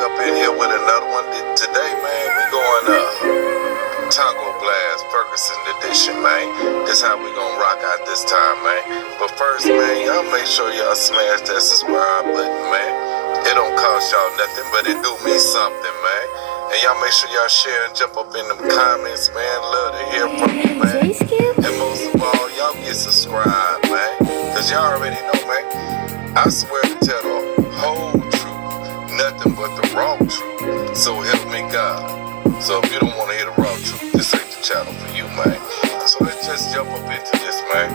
up in here with another one. Today, man, we going Tango Blast Ferguson edition, man. This how we gonna rock out this time, man. But first, man, y'all make sure y'all smash that subscribe button, man. It don't cost y'all nothing, but it do me something, man. And y'all make sure y'all share and jump up in them comments, man. Love to hear from you, man. And most of all, y'all get subscribed, man. Cause y'all already know, man. I swear to tell the whole truth, nothing but the raw truth. So help me God. So if you don't want to hear the raw truth, this ain't the channel for you, man. So let's just jump up into this, man.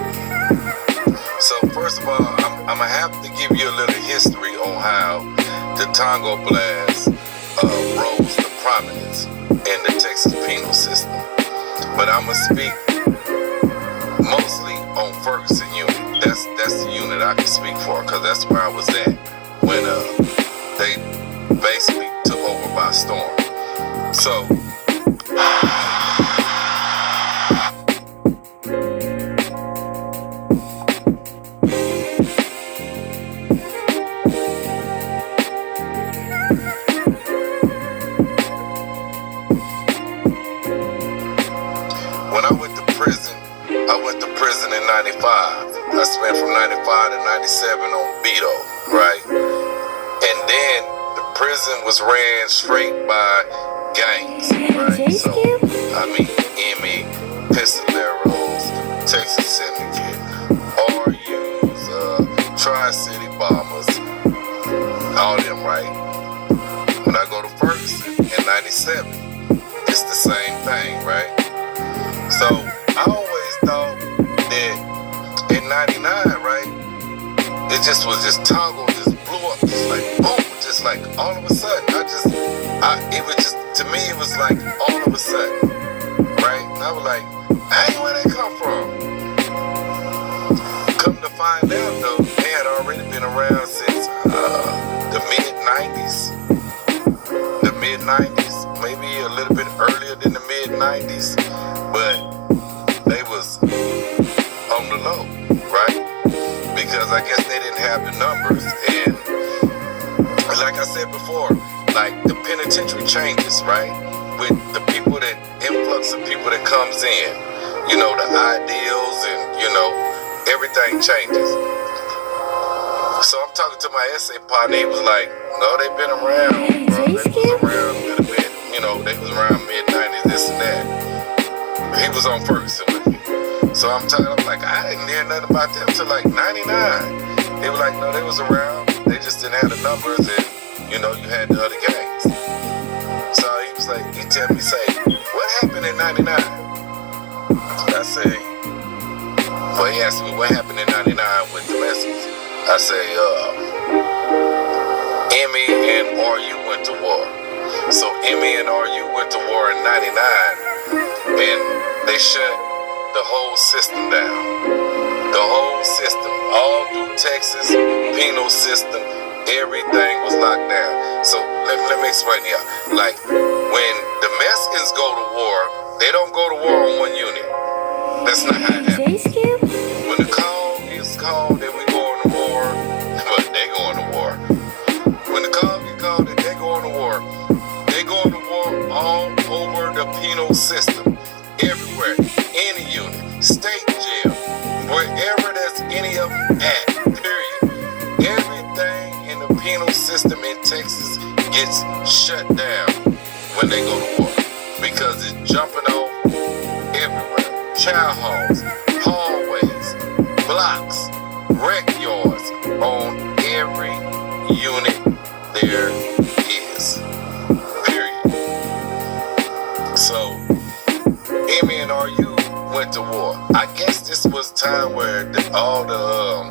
So first of all, I'm gonna have to give you a little history on how the Tango Blast rose to prominence in the Texas penal system. But I'm gonna speak mostly on Ferguson unit. That's the unit I can speak for, because that's where I was at when they basically took over by storm. So when I went to prison in 95. I spent from 95 to 97 on Beto, right? And then the prison was ran straight by gangs, right? So, I mean, Emmy, Pistoleros, Texas Syndicate, RUs, Tri-City Bombers, all them, right? When I go to Ferguson in 97, it's the same thing, right? So, I always thought that in 99, right, it just was just Tango just blew up, just like boom, just like all of a sudden. It was just, to me, it was like all of a sudden, right? And I was like, hey, where they come from? Come to find out, though, they had already been around since the mid-90s. The mid-90s, maybe a little bit earlier than the mid-90s, but they was on the low, right? Because I guess they didn't have the numbers, and like I said before, like the penitentiary changes, right? With the people that influx of people that comes in, you know, the ideals and, you know, everything changes. So I'm talking to my essay partner, he was like, no, they've been around, bro. They was around a little bit, you know, they was around mid-90s, this and that. He was on Ferguson with me. So I'm like, I didn't hear nothing about them till like 99. They were like, no, they was around. They just didn't have the numbers, and, you know, you had the other gangs. So he was like, he tell me, say, what happened in 99? I say, well, he asked me what happened in 99 with domestics. I say, Emmy and RU went to war. So Emmy and RU went to war in 99, and they shut the whole system down. The whole system, all through Texas, penal system, everything was locked down. So let me explain to y'all. Like, when the Mexicans go to war, they don't go to war on one unit. That's not how it happens. When the call is called that we going to war, but they going to war. When the call gets called that they going to war, they going to war all over the penal system. Everywhere, any unit, state jail, wherever there's any of them at, period. Everything in the penal system in Texas gets shut down when they go to war, because it's jumping off everywhere. Child halls, hallways, blocks, rec yards, on every unit there is, period. So Emmy and RU went to war. I guess this was time where all the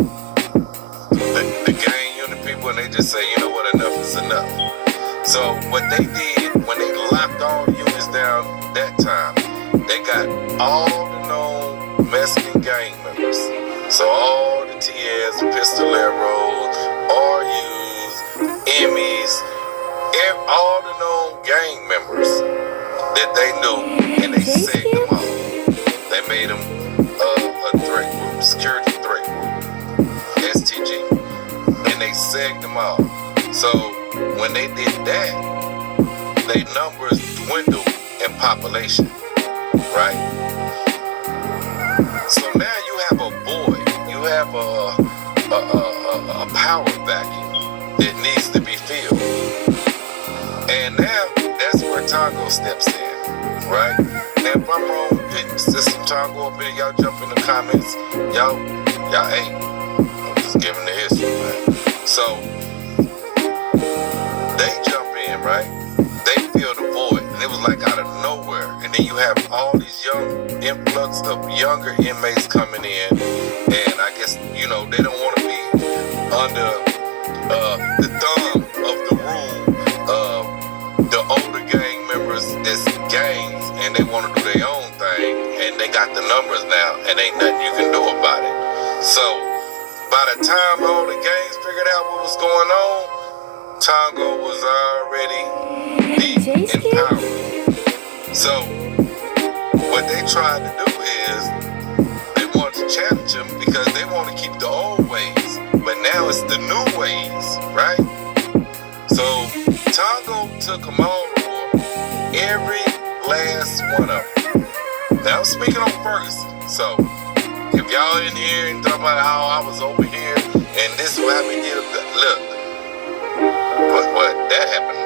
gang unit people, and they just say, you know what, enough is enough. So what they did when they locked all the units down that time, they got all the known Mexican gang members. So all the TS, Pistoleros, RUs, Emmys, all the known gang members that they knew, and they sacked them all. They made them a threat group, security threat group, STG, and they sacked them all. So when they did that, their numbers dwindled in population, right? So now you have a void, you have a power vacuum that needs to be filled. And now that's where Tongo steps in, right? Now if I'm wrong, there's some Tongo up here, y'all jump in the comments. Y'all, hey, I'm just giving the history, man. So they jump in, right? They fill the void, and it was like out of nowhere. And then you have all these young influx of younger inmates coming in, and I guess, you know, they don't want to be under the thumb of the rule of the older gang members that's gangs, and they want to do their own thing, and they got the numbers now, and ain't nothing you can do about it. So by the time all the gangs figured out what was going on, Tongo was already deep in power. So what they tried to do is they wanted to challenge him because they want to keep the old ways, but now it's the new ways, right? So Tongo took them all to war, every last one of them. Now I'm speaking on Ferguson, so if y'all in here and talking about how I was over here and this is what we did, look, what that happened.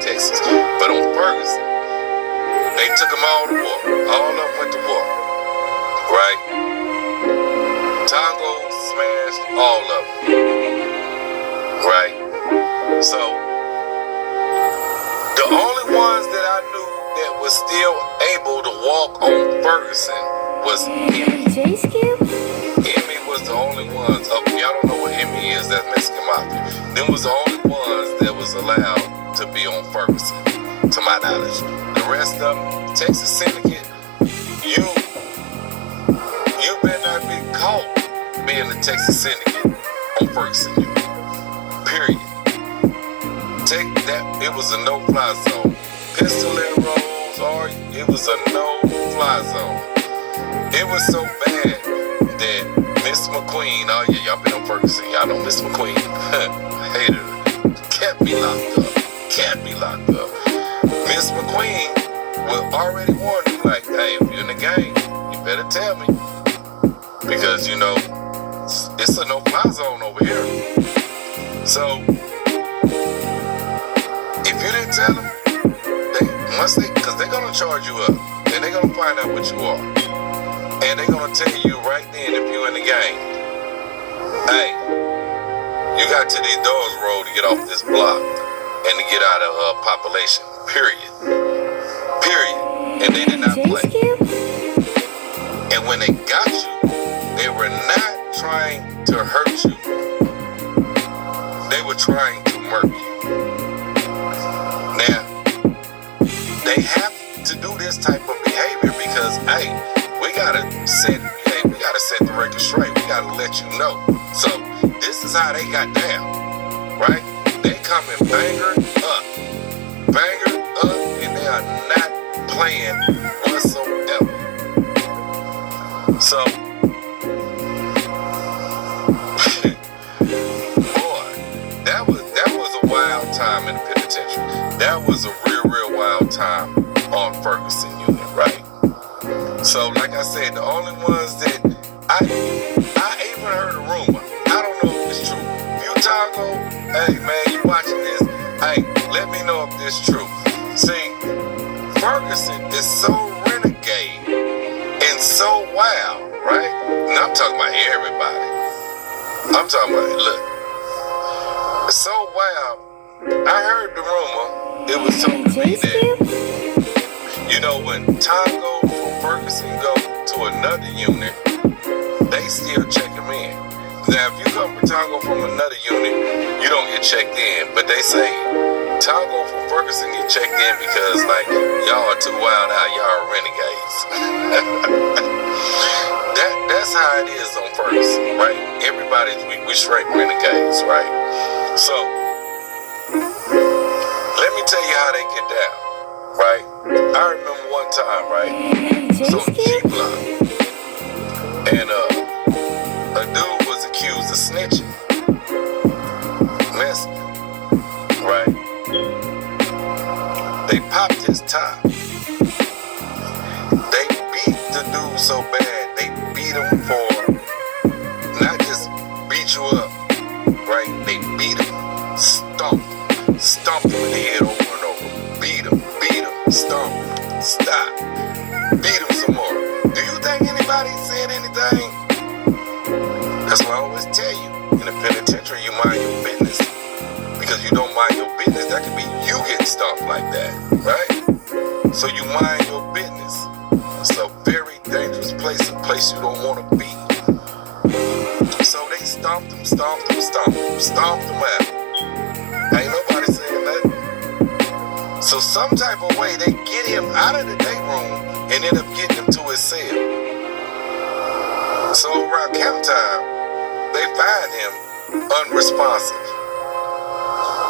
Texas, but on Ferguson, they took them all to war. All of them went to war, right? Tongo smashed all of them, right? So the only ones that I knew that was still able to walk on Ferguson was Emmy. Emmy was the only ones. Oh, y'all don't know what Emmy is? That's Mexican Mafia. Them was the only ones that was allowed to be on Ferguson, to my knowledge. The rest of them, Texas Syndicate, you better not be caught being the Texas Syndicate on Ferguson unit. Period. Take that, it was a no-fly zone. Pistoleros, or it was a no-fly zone. It was so bad that Miss McQueen, oh yeah, y'all been on Ferguson, y'all know Miss McQueen, hated her, kept me locked up. Miss McQueen will already warn you, like, hey, if you're in the game, you better tell me. Because, you know, it's a no-fly zone over here. So, if you didn't tell them, because they're going to charge you up, and they're going to find out what you are. And they're going to tell you right then, if you're in the game, hey, you got to these doors road to get off this block and to get out of population, period. And they did not play. And when they got you, they were not trying to hurt you. They were trying to murk you. Now, they have to do this type of behavior because, hey, we gotta set the record straight. We gotta let you know. So this is how they got down, right? They coming banger up, and they are not playing whatsoever. So, boy, that was a wild time in the penitentiary. That was a real wild time on Ferguson unit, right? So, like I said, the only ones that I even heard a rumor. I don't know if it's true. You Tongo, hey man, you watching this? Hey, let me know if this true. See, Ferguson is so renegade and so wild, right? And I'm talking about everybody. I'm talking about, look, it's so wild. I heard the rumor. It was told to me that, you know, when Tongo from Ferguson go to another unit, they still check him in. Now, if you come from Tongo from another unit, you don't get checked in. But they say Tongo from Ferguson get checked in because, like, y'all are too wild out. Y'all are renegades. That's how it is on Ferguson, right? We straight renegades, right? So, let me tell you how they get down, right? I remember one time, right? So G Block, and a dude was accused of snitching, messing, right? They popped his top. They beat the dude so bad, they beat him for not just beat you up, right? They beat him, stomped him in the head over and over, beat him, stomp, stop, beat him some more. Do you think anybody said anything? That's why I always tell you, in the penitentiary, you mind your business. Because you don't mind your business, that could be you getting stomped like that, right? So you mind your business. It's a very dangerous place, a place you don't want to be. So they stomped him out. Ain't nobody saying nothing. So some type of way they get him out of the day room and end up getting him to his cell. So around camp time, they find him unresponsive.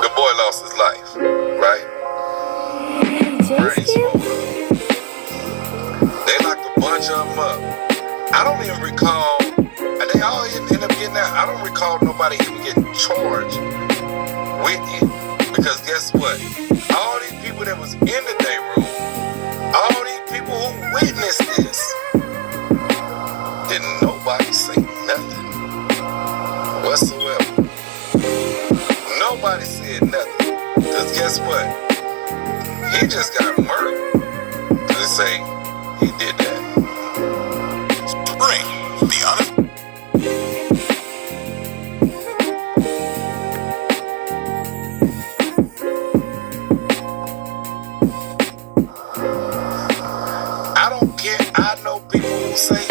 The boy lost his life, right? Brain swollen. They locked a bunch of them up. I don't even recall, and they all end up getting out. I don't recall nobody even getting charged with it. Because guess what? All these people that was in the day room, all these people who witnessed this, didn't nobody say nothing whatsoever. Nobody said nothing. Because guess what? He just got murdered. They say he did that. Spring, be honest. I don't care. I know people who say that.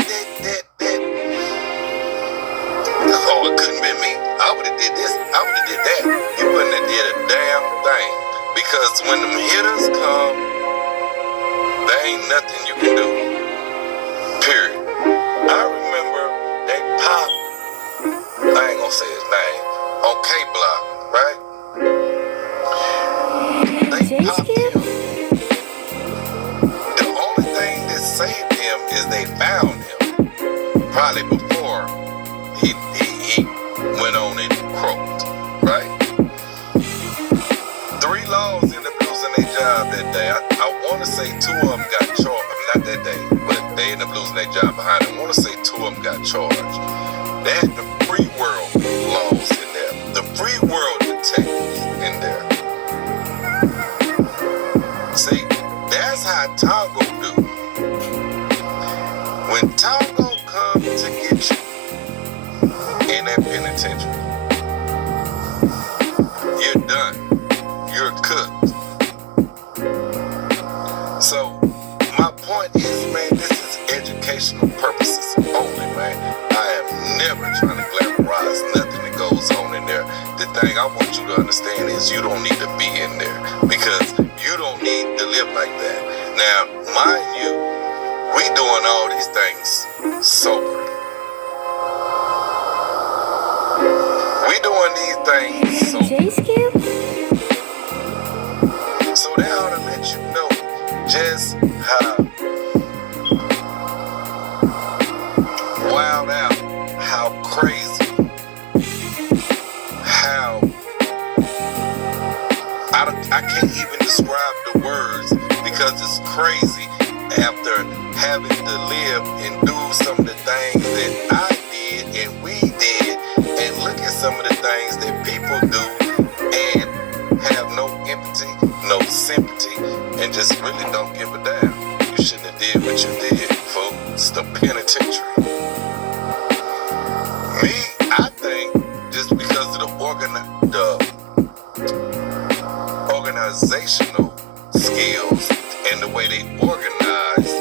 Oh, it couldn't be me. I would have did this. I would have did that. You wouldn't have did a damn thing. Because when them hitters come, there ain't nothing you can do. Period. I remember they popped, I ain't gonna say his name, on K Block, right? They popped him. The only thing that saved him is they found him. Probably before he went on and croaked, right? 3 laws ended up losing their job that day. I want to say 2 of them got charged. Not that day, but they ended up losing their job behind it. I want to say 2 of them got charged. They had the free world laws in there, the free world detectives in there. See, that's how Tongo do. When Tongo comes to get you in that penitentiary, you're done. You're cooked. So my point is, man, this is educational purposes only, man. I am never trying to glamorize nothing that goes on in there. The thing I want you to understand is you don't need to be in there because you don't need to live like that. Now, mind you, we doing all these things sober. We doing these things sober. So they ought to let you know just how wild out, how crazy, how I can't even describe the words because it's crazy after having to live and do some of the things that I did and we did and look at some of the things that people do and have no empathy, no sympathy, and just really don't give a damn. You shouldn't have did what you did, folks. It's the penitentiary. Me, I think just because of the organizational skills and the way they organize